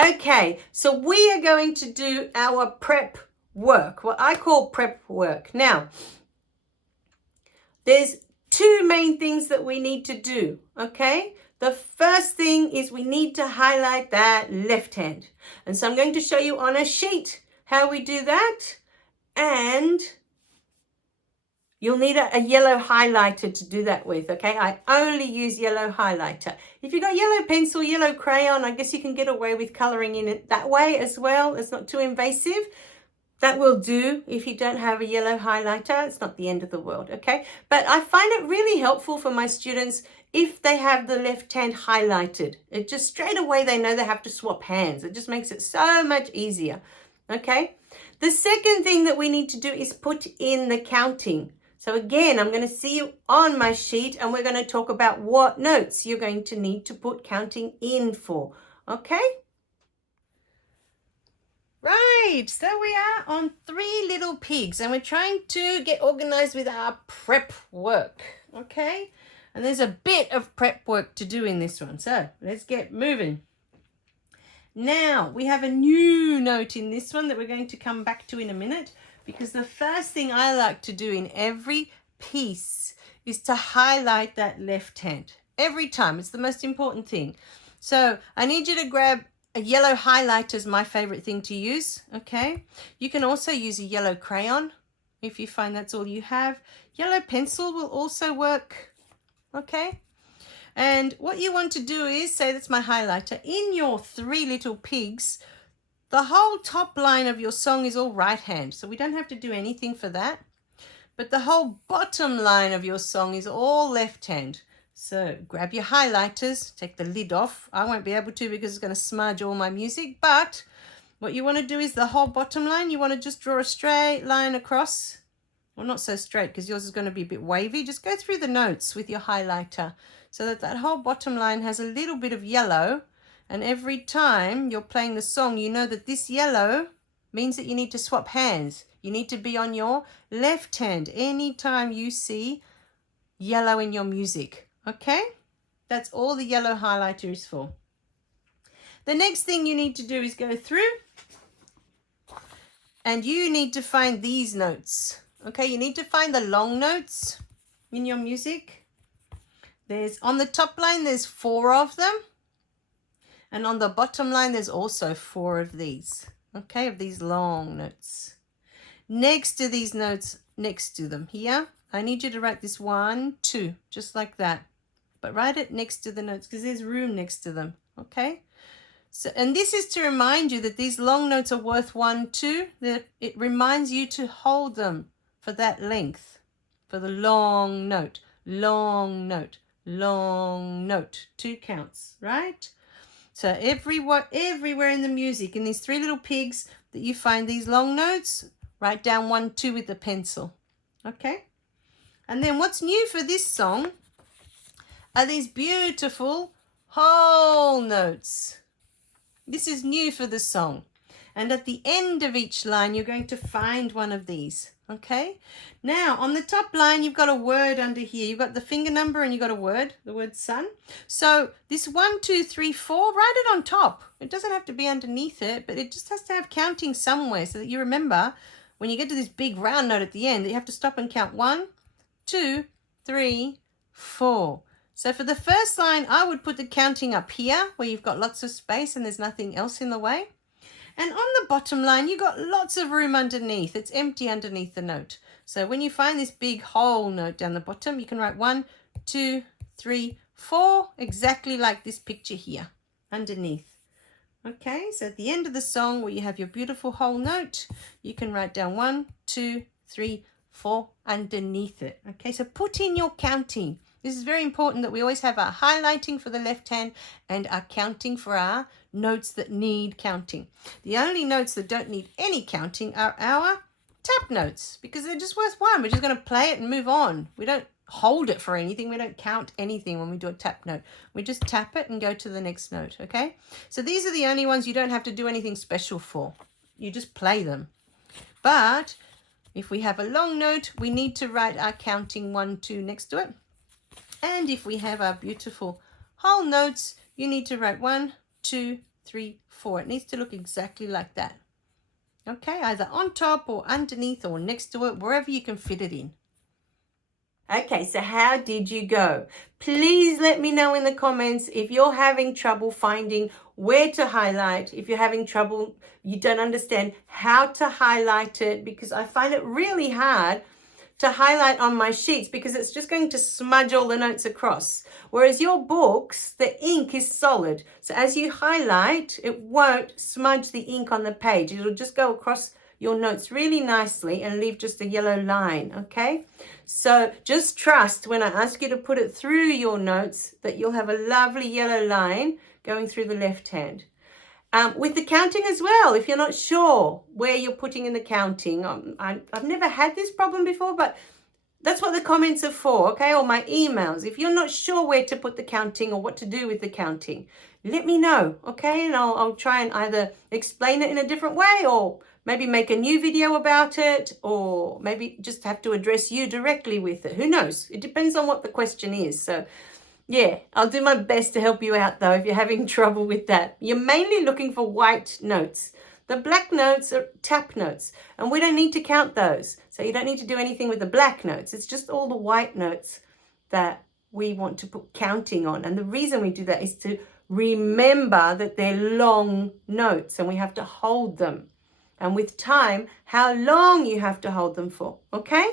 Okay, so we are going to do our prep work, what I call prep work. Now, there's two main things that we need to do, okay? The first thing is we need to highlight that left hand. And so I'm going to show you on a sheet how we do that. And you'll need a yellow highlighter to do that with, okay? I only use yellow highlighter. If you've got yellow pencil, yellow crayon, I guess you can get away with coloring in it that way as well. It's not too invasive. That will do if you don't have a yellow highlighter. It's not the end of the world, okay? But I find it really helpful for my students if they have the left hand highlighted. It just straight away they know they have to swap hands. It just makes it so much easier, okay? The second thing that we need to do is put in the counting. So again, I'm going to see you on my sheet and we're going to talk about what notes you're going to need to put counting in for, okay? Right, so we are on Three Little Pigs and we're trying to get organized with our prep work, okay? And there's a bit of prep work to do in this one, so let's get moving. Now, we have a new note in this one that we're going to come back to in a minute, because the first thing I like to do in every piece is to highlight that left hand. Every time, it's the most important thing. So I need you to grab a yellow highlighter is my favorite thing to use, okay? You can also use a yellow crayon if you find that's all you have. Yellow pencil will also work, okay? And what you want to do is, say that's my highlighter, in your Three Little Pigs, the whole top line of your song is all right hand, so we don't have to do anything for that. But the whole bottom line of your song is all left hand. So grab your highlighters, take the lid off. I won't be able to because it's going to smudge all my music. But what you want to do is the whole bottom line, you want to just draw a straight line across. Well, not so straight because yours is going to be a bit wavy. Just go through the notes with your highlighter so that that whole bottom line has a little bit of yellow. And every time you're playing the song, you know that this yellow means that you need to swap hands. You need to be on your left hand anytime you see yellow in your music. Okay, that's all the yellow highlighter is for. The next thing you need to do is go through and you need to find these notes. Okay, you need to find the long notes in your music. There's on the top line, there's 4 of them. And on the bottom line, there's also 4 of these. Okay, of these long notes. Next to these notes, next to them here, I need you to write this 1, 2, just like that. But write it next to the notes because there's room next to them, okay? So, and this is to remind you that these long notes are worth 1, 2. That it reminds you to hold them for that length, for the long note, long note, long note. 2 counts, right? So everywhere in the music, in these Three Little Pigs, that you find these long notes, write down 1, 2 with the pencil, okay? And then what's new for this song are these beautiful whole notes. This is new for the song. And at the end of each line, you're going to find one of these, okay? Now, on the top line, you've got a word under here. You've got the finger number and you've got a word, the word sun. So this 1, 2, 3, 4, write it on top. It doesn't have to be underneath it, but it just has to have counting somewhere so that you remember when you get to this big round note at the end that you have to stop and count 1, 2, 3, 4. So for the first line, I would put the counting up here where you've got lots of space and there's nothing else in the way. And on the bottom line, you've got lots of room underneath. It's empty underneath the note. So when you find this big whole note down the bottom, you can write 1, 2, 3, 4, exactly like this picture here underneath. Okay, so at the end of the song where you have your beautiful whole note, you can write down 1, 2, 3, 4 underneath it. Okay, so put in your counting. This is very important that we always have our highlighting for the left hand and our counting for our notes that need counting. The only notes that don't need any counting are our tap notes because they're just worth 1. We're just going to play it and move on. We don't hold it for anything. We don't count anything when we do a tap note. We just tap it and go to the next note, okay? So these are the only ones you don't have to do anything special for. You just play them. But if we have a long note, we need to write our counting 1, 2 next to it. And if we have our beautiful whole notes, you need to write 1, 2, 3, 4. It needs to look exactly like that. Okay, either on top or underneath or next to it, wherever you can fit it in. Okay, so how did you go? Please let me know in the comments if you're having trouble finding where to highlight, if you're having trouble, you don't understand how to highlight it, because I find it really hard to highlight on my sheets because it's just going to smudge all the notes across. Whereas your books, the ink is solid. So as you highlight, it won't smudge the ink on the page. It'll just go across your notes really nicely and leave just a yellow line, okay? So just trust when I ask you to put it through your notes that you'll have a lovely yellow line going through the left hand. With the counting as well, if you're not sure where you're putting in the counting, I've never had this problem before, but that's what the comments are for, okay? Or my emails. If you're not sure where to put the counting or what to do with the counting, let me know, okay? And I'll try and either explain it in a different way or maybe make a new video about it, or maybe just have to address you directly with it. Who knows? It depends on what the question is. So yeah, I'll do my best to help you out though if you're having trouble with that. You're mainly looking for white notes. The black notes are tap notes, and we don't need to count those. So you don't need to do anything with the black notes. It's just all the white notes that we want to put counting on. And the reason we do that is to remember that they're long notes and we have to hold them. And with time, how long you have to hold them for, okay?